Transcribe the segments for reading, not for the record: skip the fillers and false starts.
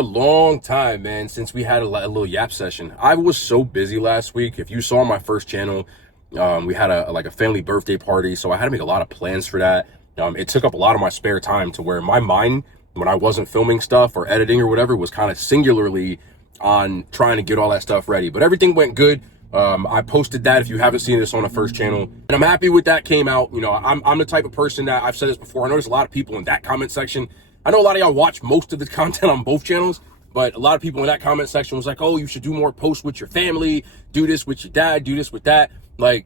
a long time, man, since we had a little yap session. I was so busy last week. If you saw my first channel, we had a family birthday party, so I had to make a lot of plans for that. It took up a lot of my spare time to where my mind, when I wasn't filming stuff or editing or whatever, was kind of singularly on trying to get all that stuff ready. But everything went good. I posted that if you haven't seen this on the first channel, and I'm happy with that came out. You know, I'm the type of person that, I've said this before, I notice a lot of people in that comment section. I know a lot of y'all watch most of the content on both channels, but a lot of people in that comment section was like, oh, you should do more posts with your family, do this with your dad, do this with that. Like,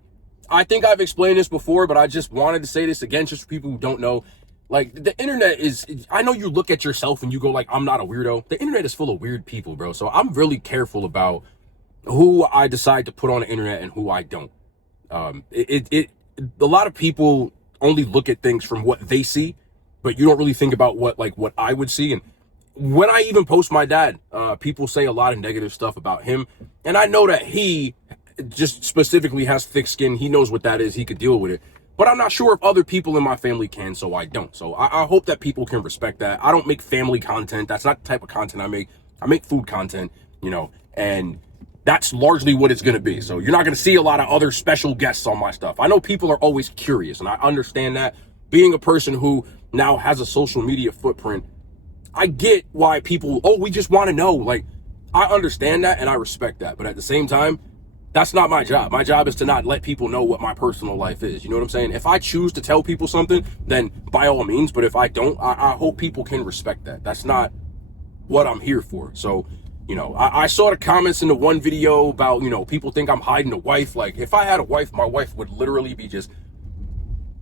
I think I've explained this before, but I just wanted to say this again, just for people who don't know. Like, the internet is, I know you look at yourself and you go like, I'm not a weirdo. The internet is full of weird people, bro. So I'm really careful about who I decide to put on the internet and who I don't. A lot of people only look at things from what they see, but you don't really think about what I would see. And when I even post my dad, people say a lot of negative stuff about him. And I know that he just specifically has thick skin. He knows what that is. He could deal with it. But I'm not sure if other people in my family can, so I don't. So I hope that people can respect that. I don't make family content. That's not the type of content I make. I make food content, you know, and that's largely what it's going to be. So you're not going to see a lot of other special guests on my stuff. I know people are always curious, and I understand that. Being a person who now has a social media footprint, I get why people, oh, we just want to know. Like, I understand that and I respect that. But at the same time, that's not my job. My job is to not let people know what my personal life is. You know what I'm saying? If I choose to tell people something, then by all means. But if I don't, I hope people can respect that. That's not what I'm here for. So, you know, I saw the comments in the one video about, you know, people think I'm hiding a wife. Like, if I had a wife, my wife would literally be just,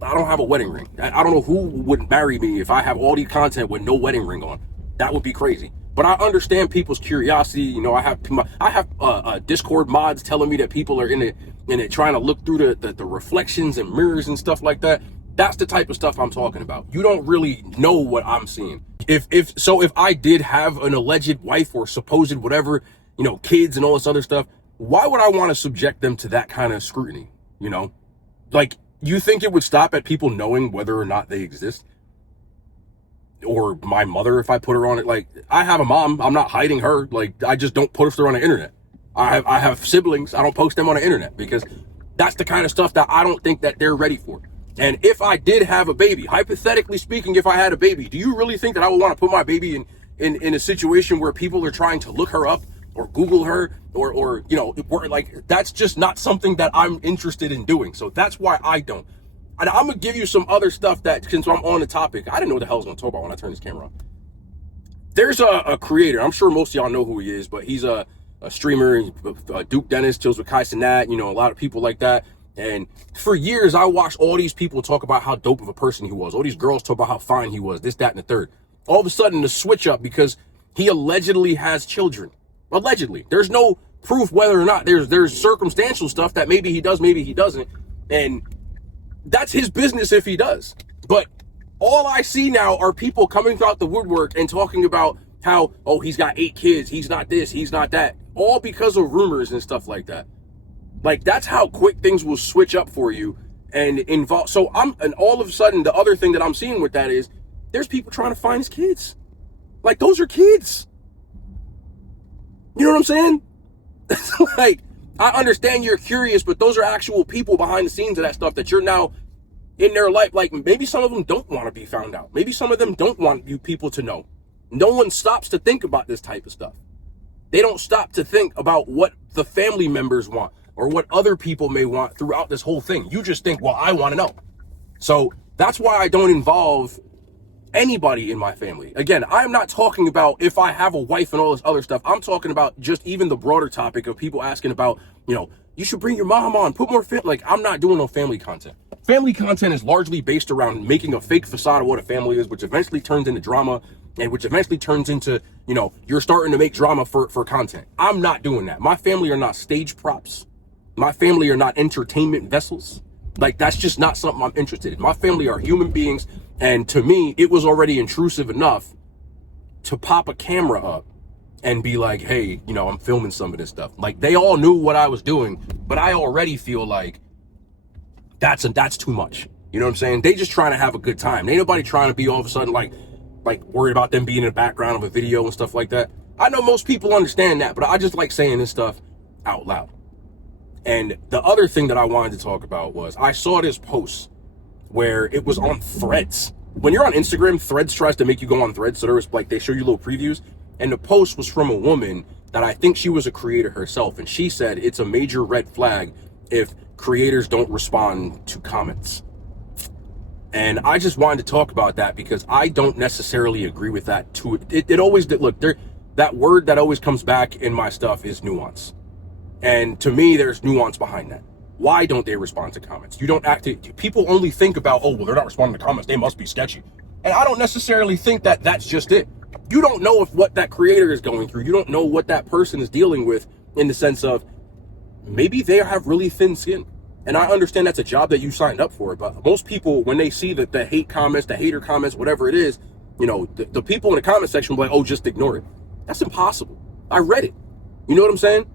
I don't have a wedding ring. I don't know who would marry me if I have all the content with no wedding ring on. That would be crazy. But I understand people's curiosity. You know, I have Discord mods telling me that people are in it trying to look through the reflections and mirrors and stuff like that. That's the type of stuff I'm talking about. You don't really know what I'm seeing. If I did have an alleged wife or supposed whatever, you know, kids and all this other stuff, why would I want to subject them to that kind of scrutiny? You know, like, you think it would stop at people knowing whether or not they exist? Or my mother, if I put her on it? Like, I have a mom. I'm not hiding her. Like, I just don't post her on the internet. I have siblings. I don't post them on the internet because that's the kind of stuff that I don't think that they're ready for. And if I did have a baby, hypothetically speaking, if I had a baby, do you really think that I would want to put my baby in a situation where people are trying to look her up or Google her or you know, like, that's just not something that I'm interested in doing. So that's why I don't. And I'm going to give you some other stuff that, since I'm on the topic, I didn't know what the hell I was going to talk about when I turned this camera on. There's a creator. I'm sure most of y'all know who he is, but he's a streamer. Duke Dennis, chills with Kai Cenat, you know, a lot of people like that. And for years, I watched all these people talk about how dope of a person he was. All these girls talk about how fine he was, this, that, and the third. All of a sudden, the switch up because he allegedly has children. Allegedly. There's no proof whether or not. There's circumstantial stuff that maybe he does, maybe he doesn't. And that's his business if he does. But all I see now are people coming throughout the woodwork and talking about how, oh, he's got 8 kids, he's not this, he's not that. All because of rumors and stuff like that. Like, that's how quick things will switch up for you and involve. So and all of a sudden, the other thing that I'm seeing with that is there's people trying to find his kids. Like, those are kids. You know what I'm saying? Like, I understand you're curious, but those are actual people behind the scenes of that stuff that you're now in their life. Like, maybe some of them don't want to be found out. Maybe some of them don't want you people to know. No one stops to think about this type of stuff. They don't stop to think about what the family members want or what other people may want throughout this whole thing. You just think, well, I want to know. So that's why I don't involve anybody in my family. Again, I'm not talking about if I have a wife and all this other stuff. I'm talking about just even the broader topic of people asking about, you know, you should bring your mom on, put more like, I'm not doing no family content. Family content is largely based around making a fake facade of what a family is, which eventually turns into drama and which eventually turns into, you know, you're starting to make drama for content. I'm not doing that. My family are not stage props. My family are not entertainment vessels. Like, that's just not something I'm interested in. My family are human beings. And to me, it was already intrusive enough to pop a camera up and be like, hey, you know, I'm filming some of this stuff. Like, they all knew what I was doing, but I already feel like that's too much. You know what I'm saying? They just trying to have a good time. Ain't nobody trying to be all of a sudden like worried about them being in the background of a video and stuff like that. I know most people understand that, but I just like saying this stuff out loud. And the other thing that I wanted to talk about was I saw this post where it was on Threads. When you're on Instagram, Threads tries to make you go on Threads. So there was like, they show you little previews. And the post was from a woman that I think she was a creator herself. And she said it's a major red flag if creators don't respond to comments. And I just wanted to talk about that because I don't necessarily agree with that too. It always did. Look, that word that always comes back in my stuff is nuance. And to me, there's nuance behind that. Why don't they respond to comments? You don't people only think about, oh, well, they're not responding to comments, they must be sketchy. And I don't necessarily think that that's just it. You don't know if what that creator is going through. You don't know what that person is dealing with in the sense of maybe they have really thin skin. And I understand that's a job that you signed up for. But most people, when they see that the hate comments, the hater comments, whatever it is, you know, the people in the comment section will be like, oh, just ignore it. That's impossible. I read it. You know what I'm saying?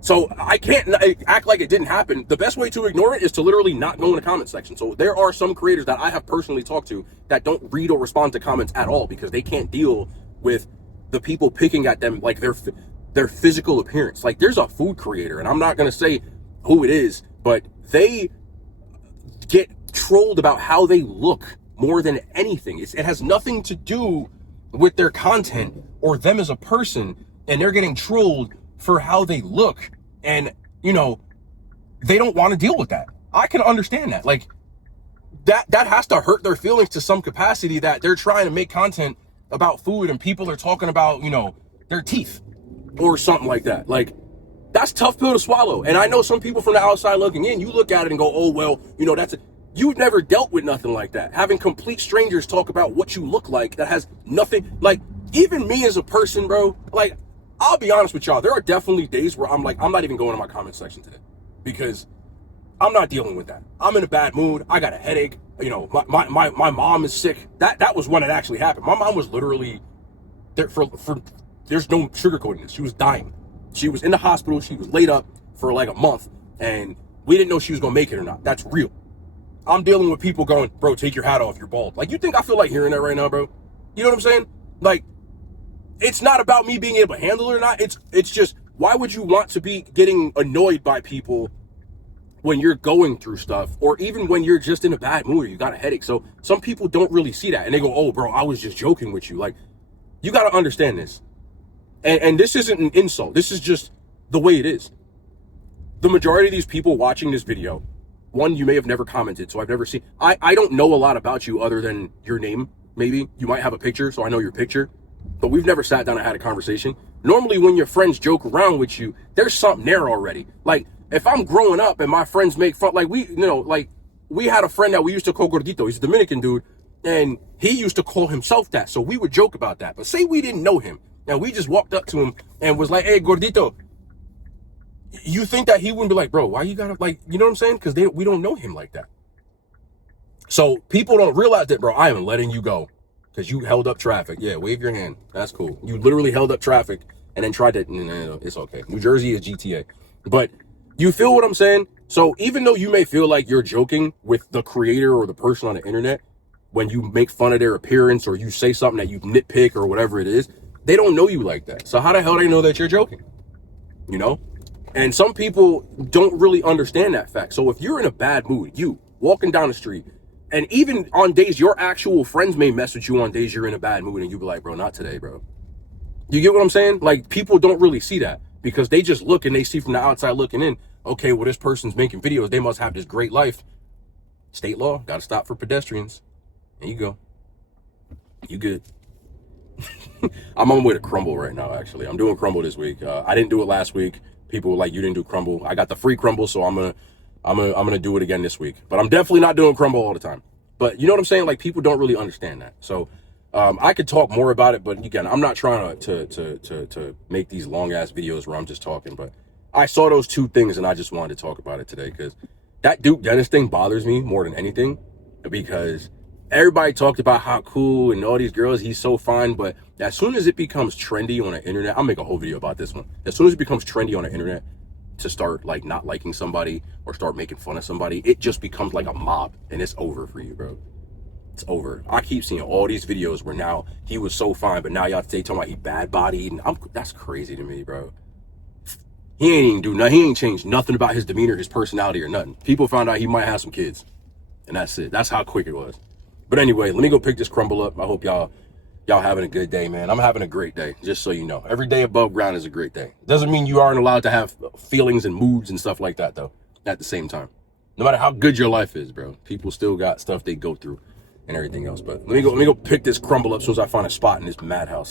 So I can't act like it didn't happen. The best way to ignore it is to literally not go in the comment section. So there are some creators that I have personally talked to that don't read or respond to comments at all because they can't deal with the people picking at them like their physical appearance. Like there's a food creator, and I'm not going to say who it is, but they get trolled about how they look more than anything. It has nothing to do with their content or them as a person, and they're getting trolled for how they look. And, you know, they don't want to deal with that. I can understand that. Like, that has to hurt their feelings to some capacity that they're trying to make content about food and people are talking about, you know, their teeth or something like that. Like, that's a tough pill to swallow. And I know some people from the outside looking in, you look at it and go, oh, well, you know, you've never dealt with nothing like that. Having complete strangers talk about what you look like that has nothing, like, even me as a person, bro, like, I'll be honest with y'all. There are definitely days where I'm like, I'm not even going to my comment section today because I'm not dealing with that. I'm in a bad mood. I got a headache. You know, my mom is sick. That was when it actually happened. My mom was literally there for there's no sugarcoating this. She was dying. She was in the hospital. She was laid up for like a month, and we didn't know she was gonna make it or not. That's real. I'm dealing with people going, bro, take your hat off. You're bald. Like, you think I feel like hearing that right now, bro? You know what I'm saying? Like, it's not about me being able to handle it or not. It's just, why would you want to be getting annoyed by people when you're going through stuff, or even when you're just in a bad mood or you got a headache? So some people don't really see that, and they go, oh, bro, I was just joking with you. Like, you got to understand this. And this isn't an insult. This is just the way it is. The majority of these people watching this video, one, you may have never commented, so I've never seen. I don't know a lot about you other than your name, maybe. You might have a picture, so I know your picture. But we've never sat down and had a conversation. Normally, when your friends joke around with you, there's something there already. Like, if I'm growing up and my friends make fun, like, we had a friend that we used to call Gordito. He's a Dominican dude, and he used to call himself that. So we would joke about that. But say we didn't know him, and we just walked up to him and was like, hey, Gordito. You think that he wouldn't be like, bro, why you gotta, like, you know what I'm saying? Because we don't know him like that. So people don't realize that, bro, I am letting you go. Because you held up traffic. Yeah, wave your hand. That's cool. You literally held up traffic and then tried to, no, it's okay. New Jersey is GTA. But you feel what I'm saying? So even though you may feel like you're joking with the creator or the person on the internet, when you make fun of their appearance or you say something that you nitpick or whatever it is, they don't know you like that. So how the hell do they know that you're joking? You know? And some people don't really understand that fact. So if you're in a bad mood, you walking down the street, and even on days your actual friends may message you on days you're in a bad mood and you be like, bro, not today, bro. You get what I'm saying? Like, people don't really see that because they just look and they see from the outside looking in, okay, well, this person's making videos. They must have this great life. State law, got to stop for pedestrians. There you go. You good. I'm on my way to Crumble right now, actually. I'm doing Crumble this week. I didn't do it last week. People were like, you didn't do Crumble. I got the free Crumble, so I'm gonna do it again this week. But I'm definitely not doing Crumble all the time. But you know what I'm saying? Like, people don't really understand that. So I could talk more about it, but again, I'm not trying to make these long ass videos where I'm just talking. But I saw those two things and I just wanted to talk about it today because that Duke Dennis thing bothers me more than anything, because everybody talked about how cool and all these girls, he's so fine. But as soon as it becomes trendy on the internet, I'll make a whole video about this one. As soon as it becomes trendy on the internet to start like not liking somebody or start making fun of somebody, it just becomes like a mob and it's over for you, bro. It's over. I keep seeing all these videos where now he was so fine, but now y'all today talking about he bad bodied, and that's crazy to me, bro. He ain't even do nothing. He ain't changed nothing about his demeanor, his personality, or nothing. People found out he might have some kids, and that's it. That's how quick it was. But anyway, let me go pick this crumble up. I hope y'all having a good day, man. I'm having a great day, just so you know. Every day above ground is a great day. Doesn't mean you aren't allowed to have feelings and moods and stuff like that, though, at the same time. No matter how good your life is, bro, people still got stuff they go through and everything else. But let me go pick this crumble up as soon as I find a spot in this madhouse.